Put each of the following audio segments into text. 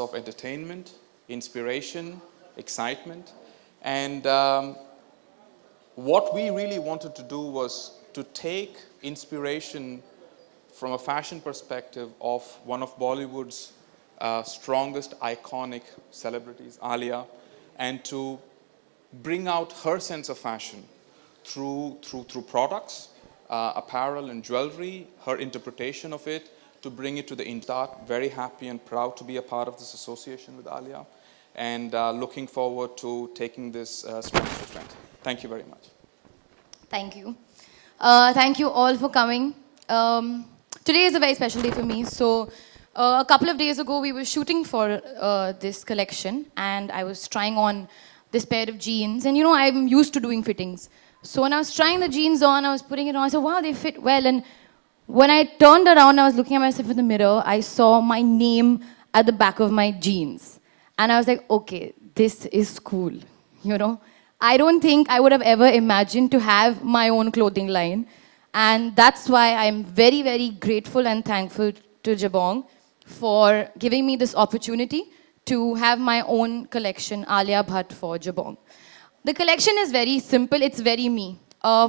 of entertainment, inspiration, excitement. And what we really wanted to do was to take inspiration from a fashion perspective of one of Bollywood's strongest iconic celebrities, Alia, and to bring out her sense of fashion through products, apparel and jewelry, her interpretation of it, to bring it to the start. Very happy and proud to be a part of this association with Alia, and looking forward to taking this strength to strength. Thank you very much. Thank you. Thank you all for coming. Today is a very special day for me. So a couple of days ago, we were shooting for this collection, and I was trying on this pair of jeans. And you know, I'm used to doing fittings. So when I was trying the jeans on, I was putting it on, I said, wow, they fit well. And when I turned around, I was looking at myself in the mirror, I saw my name at the back of my jeans. And I was like, okay, this is cool, you know? I don't think I would have ever imagined to have my own clothing line. And that's why I'm very, very grateful and thankful to Jabong for giving me this opportunity to have my own collection, Alia Bhatt for Jabong. The collection is very simple, it's very me.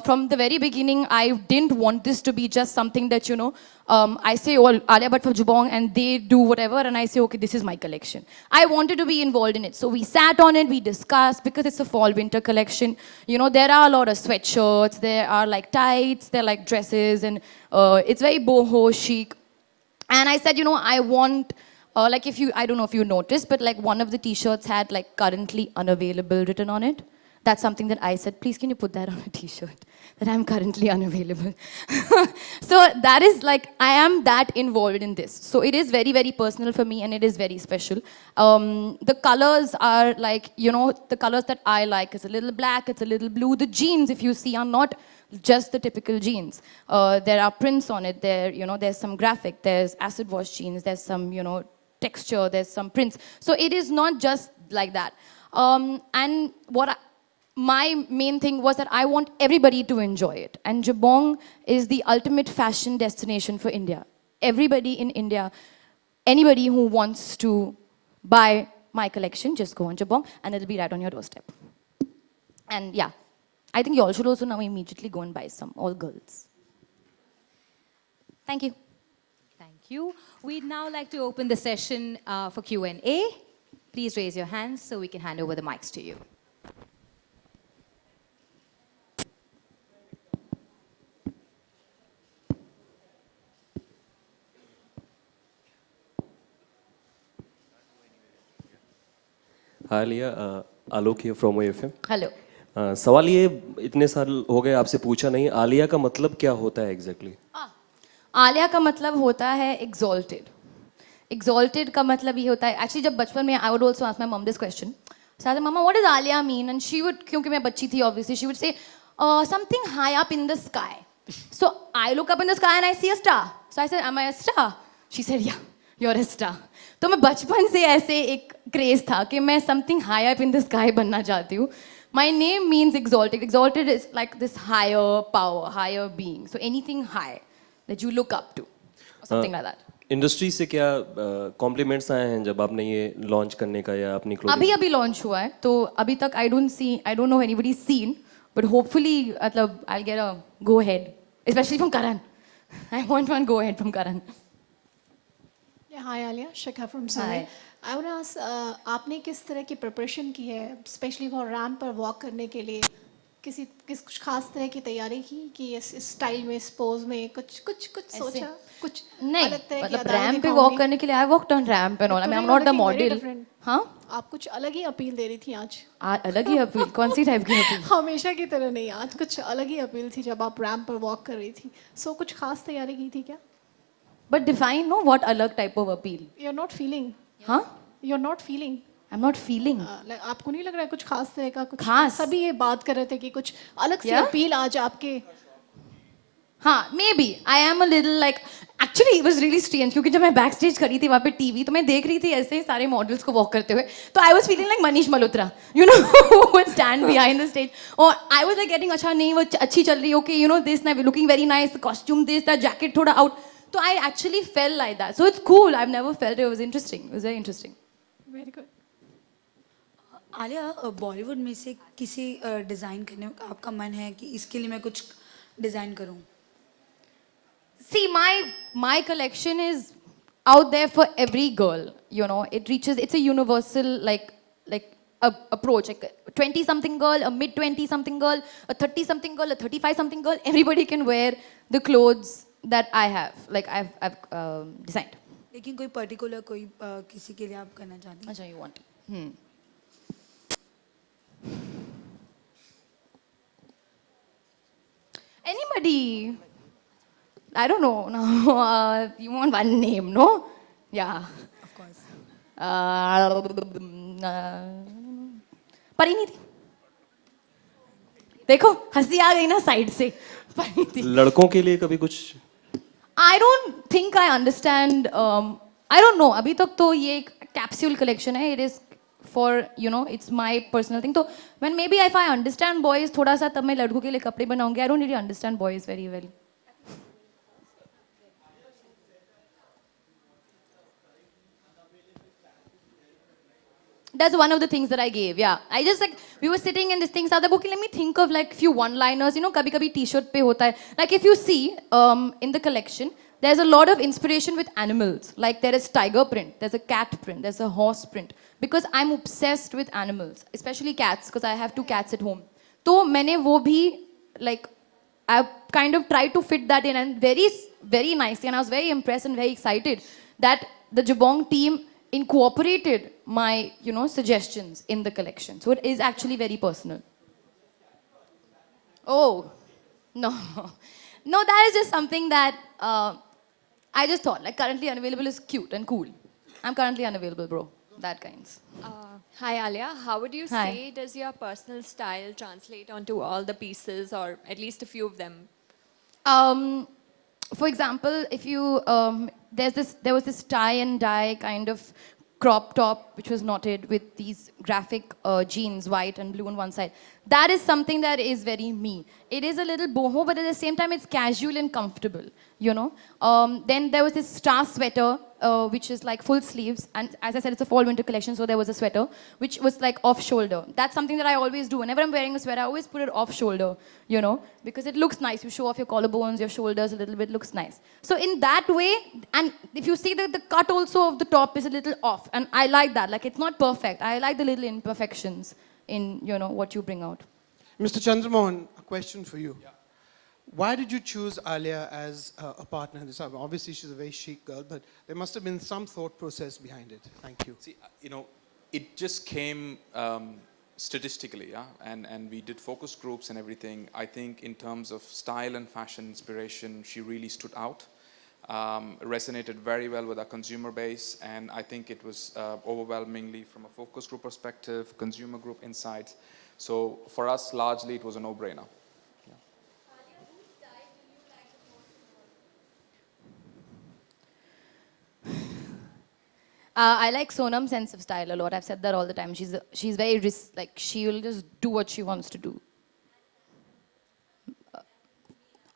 From the very beginning, I didn't want this to be just something that, you know, I say, oh, Alia Bhatt for Jabong, and they do whatever, and I say, okay, this is my collection. I wanted to be involved in it. So we sat on it, we discussed, because it's a fall-winter collection. You know, there are a lot of sweatshirts, there are like tights, there are like dresses, and it's very boho chic. And I said, you know, I want, like if you, I don't know if you noticed, but like one of the t-shirts had like currently unavailable written on it. That's something that I said, please can you put that on a t-shirt, that I'm currently unavailable. So that is like, I am that involved in this. So it is very, very personal for me, and it is very special. The colors are like, you know, the colors that I like is a little black, it's a little blue. The jeans, if you see, are not just the typical jeans. There are prints on it, there, you know, there's some graphic, there's acid wash jeans, there's some, you know, texture, there's some prints. So it is not just like that. And my main thing was that I want everybody to enjoy it. And Jabong is the ultimate fashion destination for India. Everybody in India, anybody who wants to buy my collection, just go on Jabong and it'll be right on your doorstep. And yeah, I think you all should also now immediately go and buy some, all girls. Thank you. Thank you. We'd now like to open the session for Q&A. Please raise your hands so we can hand over the mics to you. Hi Alia, Alok here from OFM. Hello. सवाल ये इतने साल हो गए आपसे पूछा नहीं, आलिया का मतलब क्या होता है एग्जैक्टली? आलिया का मतलब होता है exalted. Exalted का मतलब ये होता है, actually जब बचपन में I would also ask my mom this question. So I said, Mama, what does Alia mean? And she would, क्योंकि मैं बच्ची थी obviously, she would say something high up in the sky. So I look up in the sky and I see a star. So I said, am I a star? She said, yeah, you're a star. तो मैं बचपन से ऐसे एक craze था कि मैं something high up in the sky बनना चाहती हूँ. My name means exalted. Exalted is like this higher power, higher being. So anything high that you look up to, or something like that. Industry से क्या compliments आए हैं जब आपने ये लॉन्च करने का या अपनी क्लोथिंग? अभी लॉन्च हुआ है, तो अभी तक I don't know anybody's seen, but hopefully मतलब I'll get a go ahead, especially from Karan. I want one go ahead from Karan. Yeah, hi Alia, Shikha from Surrey. I want to ask, आपने किस तरह की preparation की है, specially for ramp पर walk करने के लिए? कुछ खास तरह की तैयारी की कि इस स्टाइल में, इस पोज में कुछ सोचा, कुछ नहीं, अलग तरह की मतलब रैम्प पे वॉक करने के लिए I walked on ramp and all. I mean, I'm not the model. हाँ? आप कुछ अलग ही अपील दे रही थी आज. अलग ही अपील? कौन सी टाइप की अपील? हमेशा की तरह नहीं, आज कुछ अलग ही अपील थी जब आप रैम्प पर वॉक कर रही थी. So कुछ खास तैयारी की थी क्या? But define, no, what अलग type of appeal? You're not feeling. हाँ? You're not feeling. I'm not feeling. आपको नहीं लग रहा है कुछ खास तरह का कुछ खास? सभी ये बात कर रहे थे कि कुछ अलग सी अपील आज आपके. हाँ, maybe I am a little like, actually it was really strange क्योंकि जब मैं backstage खड़ी थी वहाँ पे टीवी, तो मैं देख रही थी ऐसे सारे मॉडल्स को वॉक करते हुए, तो I was feeling like Manish Malhotra, you know, who would stand behind the stage, or I was like getting अच्छा नहीं वो अच्छी चल रही, okay, you know, this looking very nice, the costume this, the jacket थोड़ा out, so I actually felt like that, so it's cool. I've never felt it. It was interesting. It was very interesting. Very good. Alia, Bollywood में से किसी design करने का आपका मन है कि इसके लिए मैं कुछ डिज़ाइन करूं? See, my collection is out there for every girl. You know, it reaches. It's a universal approach. Like a 20-something girl, a mid-20-something girl, a 30-something girl, a 35-something girl. Everybody can wear the clothes that I have. Like I've designed. लेकिन कोई particular कोई किसी के लिए आप करना चाहती हैं? Acha, you want? Anybody? I don't know. No, you want one name, no? Yeah. Of course. Parineeti. देखो हंसी आ गई ना साइड से. परिणीति. लड़कों के लिए कभी कुछ? I don't think I understand. I don't know. अभी तक तो ये एक capsule collection है. It is for, you know, it's my personal thing. तो when maybe if I understand boys थोड़ा सा तब मैं लड़कों के लिए कपड़े बनाऊंगी. I don't really understand boys very well. That's one of the things that I gave. Yeah, I just like we were sitting and this thing. So I was like, okay, let me think of like few one-liners. You know, कभी कभी t-shirt पे होता है. Like if you see in the collection, there's a lot of inspiration with animals. Like there is tiger print, there's a cat print, there's a horse print. Because I'm obsessed with animals, especially cats, because I have 2 cats at home. तो मैंने वो भी like I kind of tried to fit that in and very nicely, and I was very impressed and very excited that the Jabong team incorporated my, you know, suggestions in the collection. So it is actually very personal. Oh, no. No, that is just something that I just thought, like currently unavailable is cute and cool. I'm currently unavailable, bro. That kinds. Hi Alia, how would you Hi. say does your personal style translate onto all the pieces or at least a few of them? For example, if you there was this tie and dye kind of crop top which was knotted with these graphic jeans, white and blue on one side. That is something that is very me. It is a little boho, but at the same time it's casual and comfortable, you know. Then there was this star sweater, which is like full sleeves, and as I said, it's a fall winter collection, so there was a sweater which was like off shoulder. That's something that I always do. Whenever I'm wearing a sweater, I always put it off shoulder, you know, because it looks nice. You show off your collarbones, your shoulders a little bit, looks nice. So in that way, and if you see the cut also of the top is a little off, and I like that. Like it's not perfect. I like the little imperfections in, you know, what you bring out. Mr. Chandramohan, a question for you. Why did you choose Alia as a partner in this album? Obviously, she's a very chic girl, but there must have been some thought process behind it. Thank you. See, you know, it just came statistically, yeah? And we did focus groups and everything. I think in terms of style and fashion inspiration, she really stood out. Resonated very well with our consumer base, and I think it was overwhelmingly from a focus group perspective, consumer group insights. So for us, largely, it was a no-brainer. I like Sonam's sense of style a lot. I've said that all the time. She's very like she'll just do what she wants to do.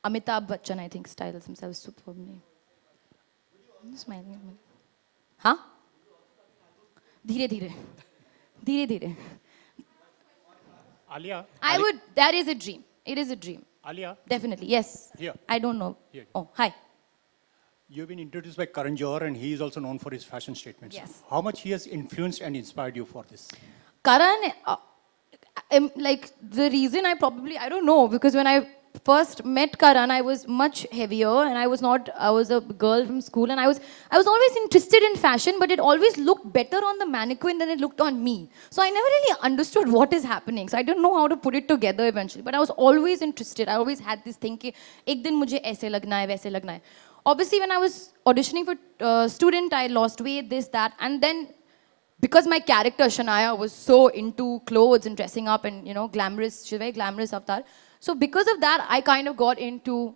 Amitabh Bachchan, I think, styles himself superbly. I'm smiling at me. Huh? Dhire dhire. Dhire dhire. Alia, I would. That is a dream. It is a dream. Alia, Definitely. Yes. Here. I don't know. Here. Oh, hi. you've been introduced by Karan Johar, and he is also known for his fashion statements. Yes. How much he has influenced and inspired you for this? Karan, like the reason I don't know, because when I first met Karan, I was much heavier and I was a girl from school, and I was always interested in fashion, but it always looked better on the mannequin than it looked on me. So I never really understood what is happening. So I didn't know how to put it together eventually, but I was always interested. I always had this thing कि एक दिन मुझे ऐसे लगना है, वैसे लगना है. Obviously, when I was auditioning for student, I lost weight, this, that, and then because my character Shania was so into clothes and dressing up and, you know, glamorous, she's a very glamorous avatar. So because of that, I kind of got into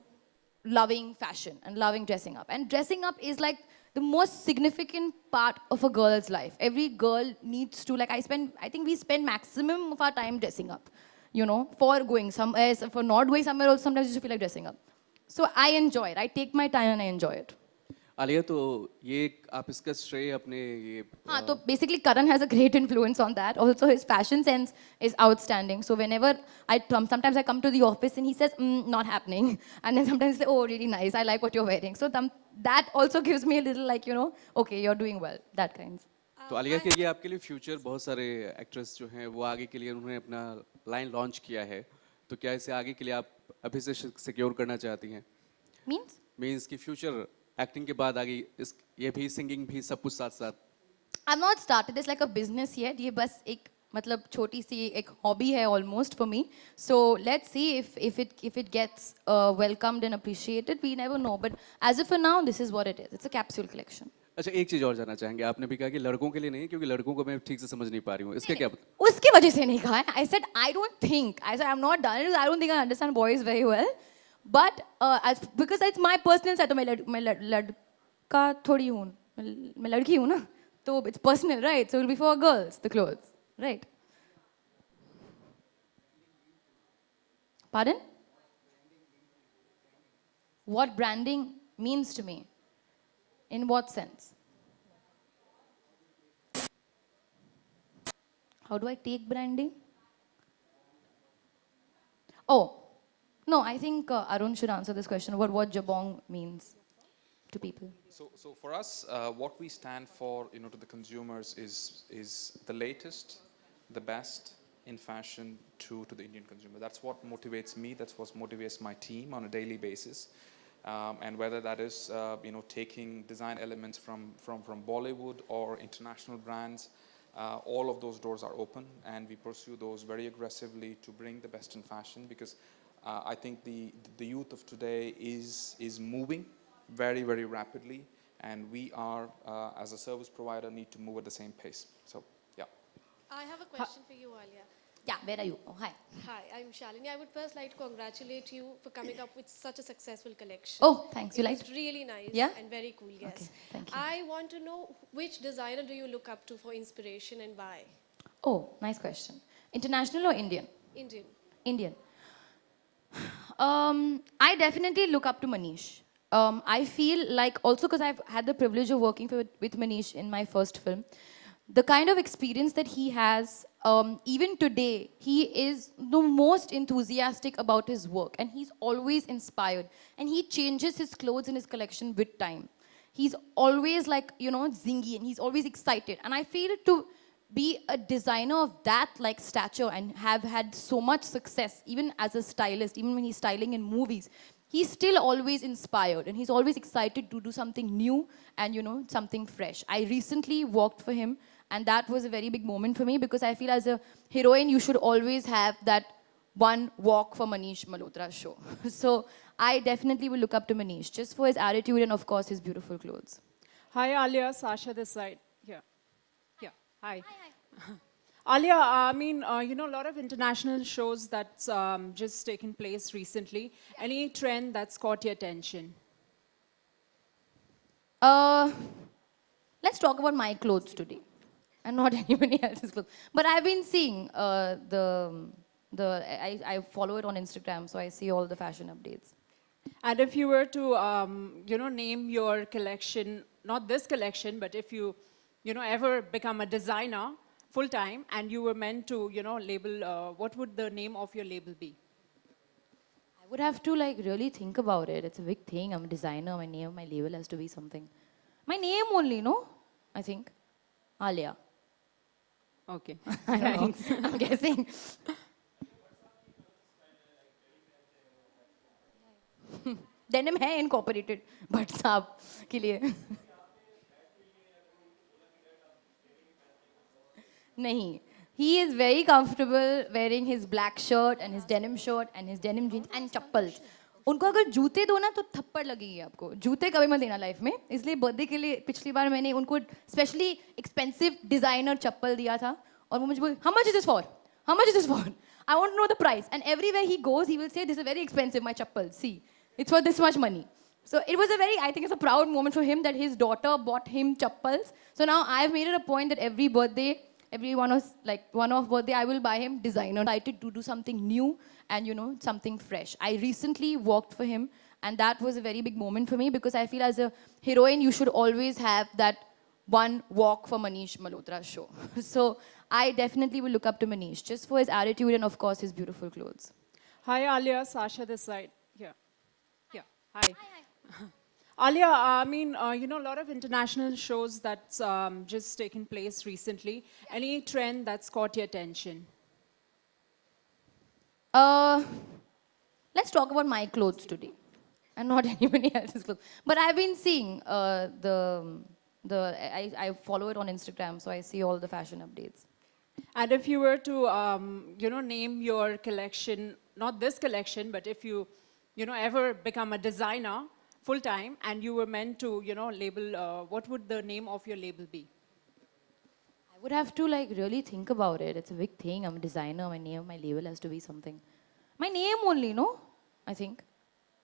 loving fashion and loving dressing up. And dressing up is like the most significant part of a girl's life. Every girl needs to, like I think we spend maximum of our time dressing up, you know, for going somewhere, for not going somewhere else, sometimes you just feel like dressing up. So I enjoy it. I take my time and I enjoy it. Alia तो ये आप इसका श्रेय अपने ये हाँ, तो basically Karan has a great influence on that. Also, his fashion sense is outstanding. So whenever sometimes I come to the office and he says, not happening. And then sometimes I say, oh, really nice. I like what you're wearing. So that also gives me a little like, okay, you're doing well. That kinds. तो आलिया के ये आपके लिए future बहुत सारे actress जो हैं वो आगे के लिए उन्होंने अपना लाइन लॉन्च किया है तो क्या इसे आगे के लिए आप अभी से सिक्योर करना चाहती हैं Means? मींस कि फ्यूचर एक्टिंग के बाद आगे इस ये भी सिंगिंग भी सब कुछ साथ साथ I've not started this like a business yet. ये बस एक मतलब छोटी सी एक hobby है almost for me. So let's see if it gets welcomed and appreciated. We never know. But as of for now, this is what it is. It's a capsule collection. अच्छा एक चीज और जानना चाहेंगे आपने भी कहा कि लड़कों के लिए नहीं क्योंकि लड़कों को मैं ठीक से समझ नहीं पा रही हूँ इसका क्या उसकी वजह से नहीं कहा है. I said I don't think. I said I'm not done it. I don't think I understand boys very well. But because it's my personal set. तो मैं लड़का थोड़ी हूँ. मैं लड़की हूँ ना. तो it's personal, right? So it'll be for girls, the clothes, right? Pardon? What branding means to me? In what sense? How do I take branding? Oh, no, I think Arun should answer this question about what Jabong means to people. So for us, what we stand for, to the consumers is the latest, the best in fashion to the Indian consumer. That's what motivates me. That's what motivates my team on a daily basis. And whether that is, taking design elements from Bollywood or international brands, all of those doors are open, and we pursue those very aggressively to bring the best in fashion because I think the youth of today is moving very, very rapidly, and we are, as a service provider, need to move at the same pace. So, yeah. I have a question for you, Alia. Yeah, where are you? Oh, hi. Hi, I'm Shalini. I would first like to congratulate you for coming up with such a successful collection. Oh, thanks. You liked it? Really nice Yeah? and very cool, yes. Okay, thank you. I want to know which designer do you look up to for inspiration and why? Oh, nice question. International or Indian? Indian. Indian. I definitely look up to Manish. I feel like, also because I've had the privilege of working with Manish in my first film, the kind of experience that he has, even today, he is the most enthusiastic about his work, and he's always inspired, and he changes his clothes in his collection with time. He's always like, zingy, and he's always excited. And I feel to be a designer of that like stature and have had so much success, even as a stylist, even when he's styling in movies, he's still always inspired, and he's always excited to do something new and, something fresh. I recently worked for him, and that was a very big moment for me because I feel as a heroine, you should always have that one walk for Manish Malhotra's show. So I definitely will look up to Manish, just for his attitude and, of course, his beautiful clothes. Hi, Alia. Sasha this side. Here. Yeah. Hi. Alia, I mean, a lot of international shows that's just taken place recently. Any trend that's caught your attention? Let's talk about my clothes today, and not anybody else's clothes. But I've been seeing I follow it on Instagram, so I see all the fashion updates. And if you were to, name your collection, not this collection, but if you, ever become a designer full-time and you were meant to, label, what would the name of your label be? I would have to really think about it. It's a big thing. I'm a designer. My name, my label has to be something. My name only, no? I think. Alia. Okay. I don't know. I'm guessing. Denim है incorporated, but साहब के लिए नहीं. He is very comfortable wearing his black shirt and his denim shirt and his denim jeans and chappals. उनको अगर जूते दो ना तो थप्पड़ लगेगी आपको. जूते कभी मत देना लाइफ में. इसलिए बर्थडे के लिए पिछली बार मैंने उनको स्पेशली एक्सपेंसिव डिजाइनर चप्पल दिया था और वो मुझे बोले how much is this for? How much is this for? I want to know the price. And everywhere he goes, he will say, this is very expensive, my chappal. See, it's for this much money. So it was I think it's a proud moment for him that his daughter bought him chappals. So now I've made it a point that every birthday, every one of birthday, I will buy him designer. Excited to do something new and something fresh. I recently walked for him, and that was a very big moment for me because I feel as a heroine you should always have that one walk for Manish Malhotra's show. So I definitely will look up to Manish just for his attitude and of course his beautiful clothes. Hi, Alia. Sasha this side. Here. Yeah. Hi. Alia, I mean, a lot of international shows that's just taken place recently. Any trend that's caught your attention? Let's talk about my clothes today, and not anybody else's clothes. But I've been seeing I follow it on Instagram, so I see all the fashion updates. And if you were to, name your collection, not this collection, but if you, ever become a designer full-time and you were meant to, label, what would the name of your label be? I would have to really think about it. It's a big thing. I'm a designer. My name, my label has to be something. My name only, no? I think.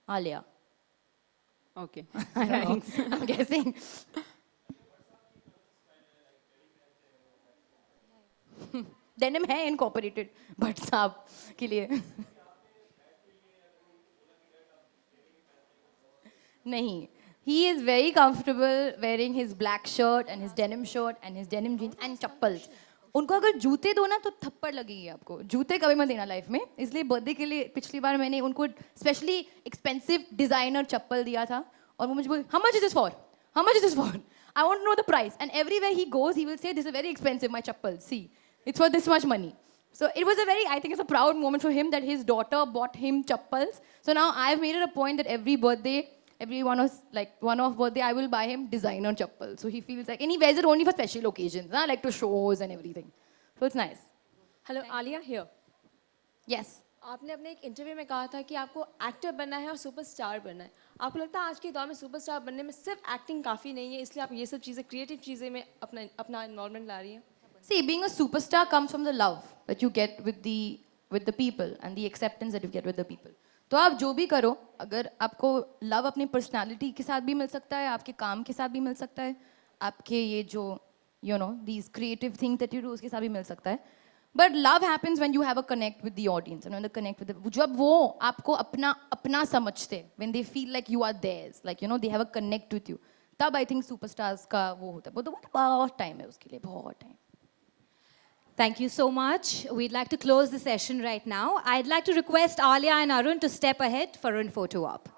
Alia. Okay. I don't know. I'm guessing. Denim है incorporated, but साहब के लिए नहीं. He is very comfortable wearing his black shirt and his denim shirt and his denim jeans and chappals. उनको अगर जूते दो ना तो थप्पड़ लगेगी आपको. जूते कभी मत देना लाइफ में. इसलिए बर्थडे के लिए पिछली बार मैंने उनको स्पेशली एक्सपेंसिव डिजाइनर चप्पल दिया था और वो मुझे बोले how much is this for? How much is this for? I want to know the price. And everywhere he goes, he will say, this is very expensive, my chappal. See, it's for this much money. So it was I think it's a proud moment for him that his daughter bought him chappals. So now I've made it a point that every birthday, one-off birthday, I will buy him designer chappal. So he feels and he wears it only for special occasions, like to shows and everything. So it's nice. Hello, Alia here. Yes. आपने अपने एक interview में कहा था कि आपको actor बनना है और सुपरस्टार बनना है. आपको लगता है आज के दौर में सुपरस्टार बनने में सिर्फ एक्टिंग काफ़ी नहीं है, इसलिए आप ये सब चीज़ें क्रिएटिव चीज़ें में अपना इन्वॉल्वमेंट ला रही हैं? See, being a superstar comes from the love that you get with the people and the acceptance that you get with the people. तो आप जो भी करो, अगर आपको love अपनी personality के साथ भी मिल सकता है, आपके काम के साथ भी मिल सकता है, आपके ये जो these creative things that you do उसके साथ भी मिल सकता है. But love happens when you have a connect with the audience and when the connect with the जब वो आपको अपना समझते, when they feel like you are theirs, they have a connect with you, तब I think superstars का वो होता है. तो बहुत time है उसके लिए, बहुत time. Thank you so much. We'd like to close the session right now. I'd like to request Alia and Arun to step ahead for a photo op.